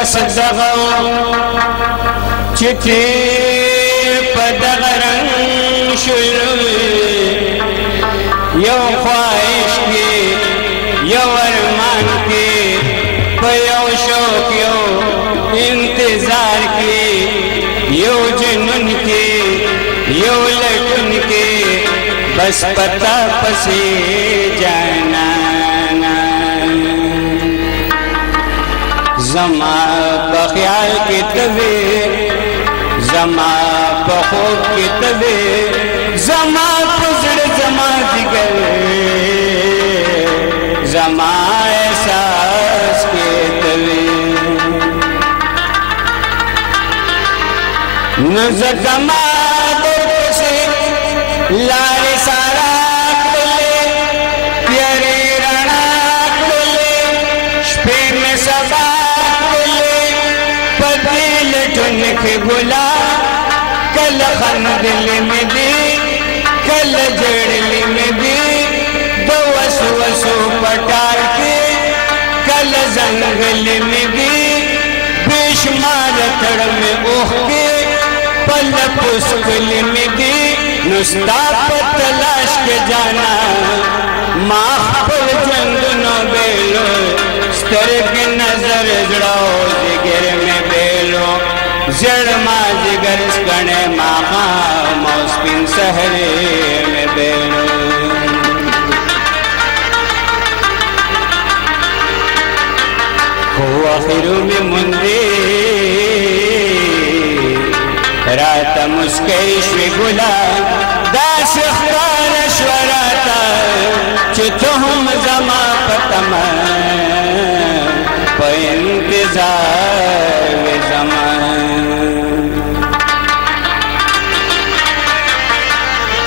बस दगा चिट्ठी पदगरंग शुरू यो ख्वाहिश की यो अरमान की यो शौक यो इंतजार की यो जुनून की यो लटन की बस पता पसी जाना जमा बख्याल की तवे जमा बखूब की तवे जमा पुजड़ जमा दिगर जमा एहसास के तवे नजर जमा से लारे सारा खुले प्यारे राणा खुले शपे में सबा के बुला कल खंदिल में भी कल जड़ली में भी दो वसु पटार के कल जंगल में भी बेशुमार तड़ में ओह के पल पुष्कल में भी नुस्ता तलाश के जाना माफ पर जंग नो बेलो स्तर की नजर जड़ाओ जिगर में बेलो जड़ माँ जिगर गणे मामा मौसपिन सहरे में बेलो हो आखिरों में मुंदे रात मुस्कैश गुला दास अख्तार श्वराता चितुम जमा पतम इंतजार वे जमान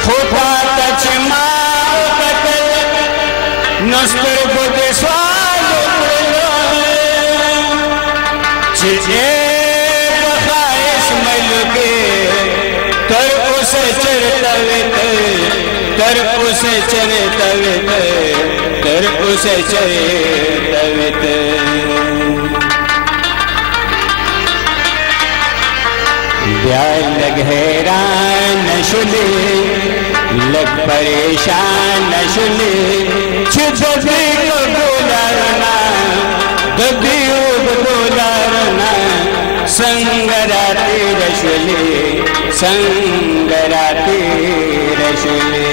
खुदा तचमा कतल नस्तर को देसवाल चिजे बखाइश मलके तर उसे चरतवित तर उसे चरतवित तर उसे चरतवित लग हैरान नशुले लग परेशान नशुले छुपी को बोलारना दबी बोलारना संगराते रशुले संगराते रशुले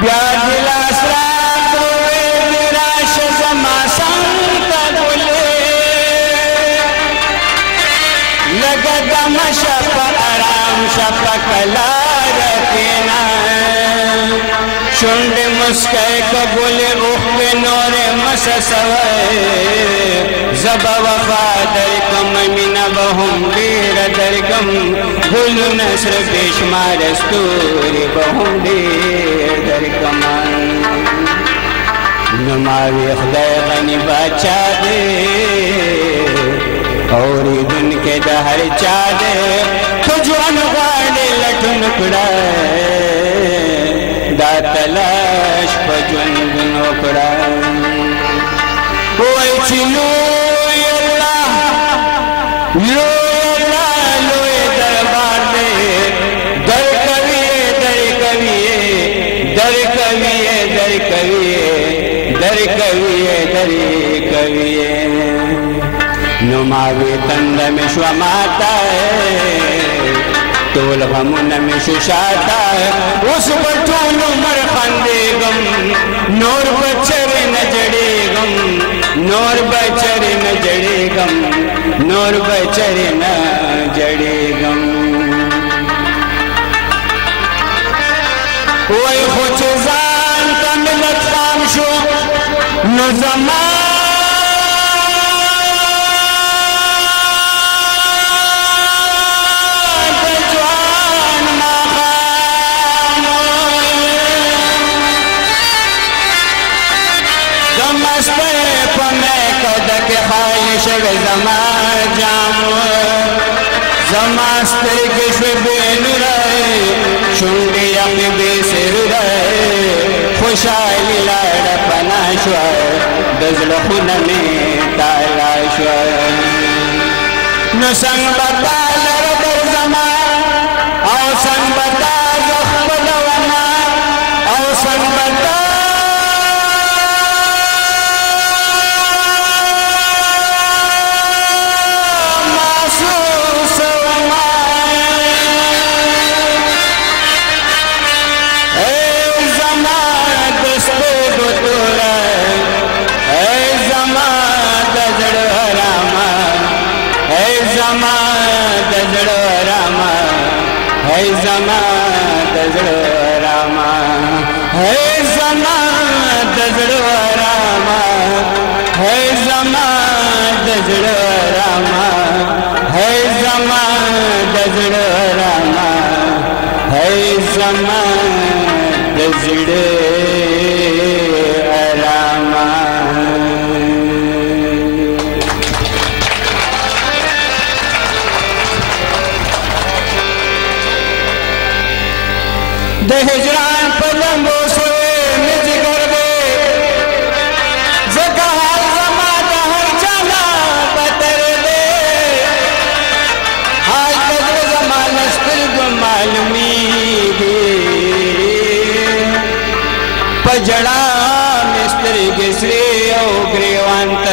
ब्याज लासरा निराश जमा लगदम शप आराम शप कला रखना शुंड मुस्कै कबूले उखबे नोरे मस सवै जब वफा दर कम मिना बहुम देर दर कम गुल नस्र बेशुमार स्तूरी बहुम देर दर कम नुमावी खुदाई गनी बचा दे और दिन के दहर चादे तुझवन गाड़े लठुन पड़ा दातलाश पजवन गुनो पड़ा कोई चिलो लोए दरबार में दर कविए दर कविए दर कविए दर कविए दर कविए दर कविए नुमावे तंद में श्वमाता है तोल गमुन में शुशाता है उस बटूल मर खंदे गम नोर बचर न जड़े गम नोर बचर न जड़े गम नोर बचर न जड़े गम वही खुच जान का मिलत काम शो नो जमा जमा जामो जमास्ते के बेन रहे शुंडी बेसिर रहे खुशाली लाड़ पनाशवा द दजलखुन में तालाश न संग बता लरदर जमान और संग बता जख्म दवना और संग बता मासूस हिजरान पलंगो सोए निज कर दे जगहाल जमात हर चला बतर दे हाल कदर जमान स्कुल गुमालमी पजड़ा मिस्त्री गिसरी ओ ग्रीवांत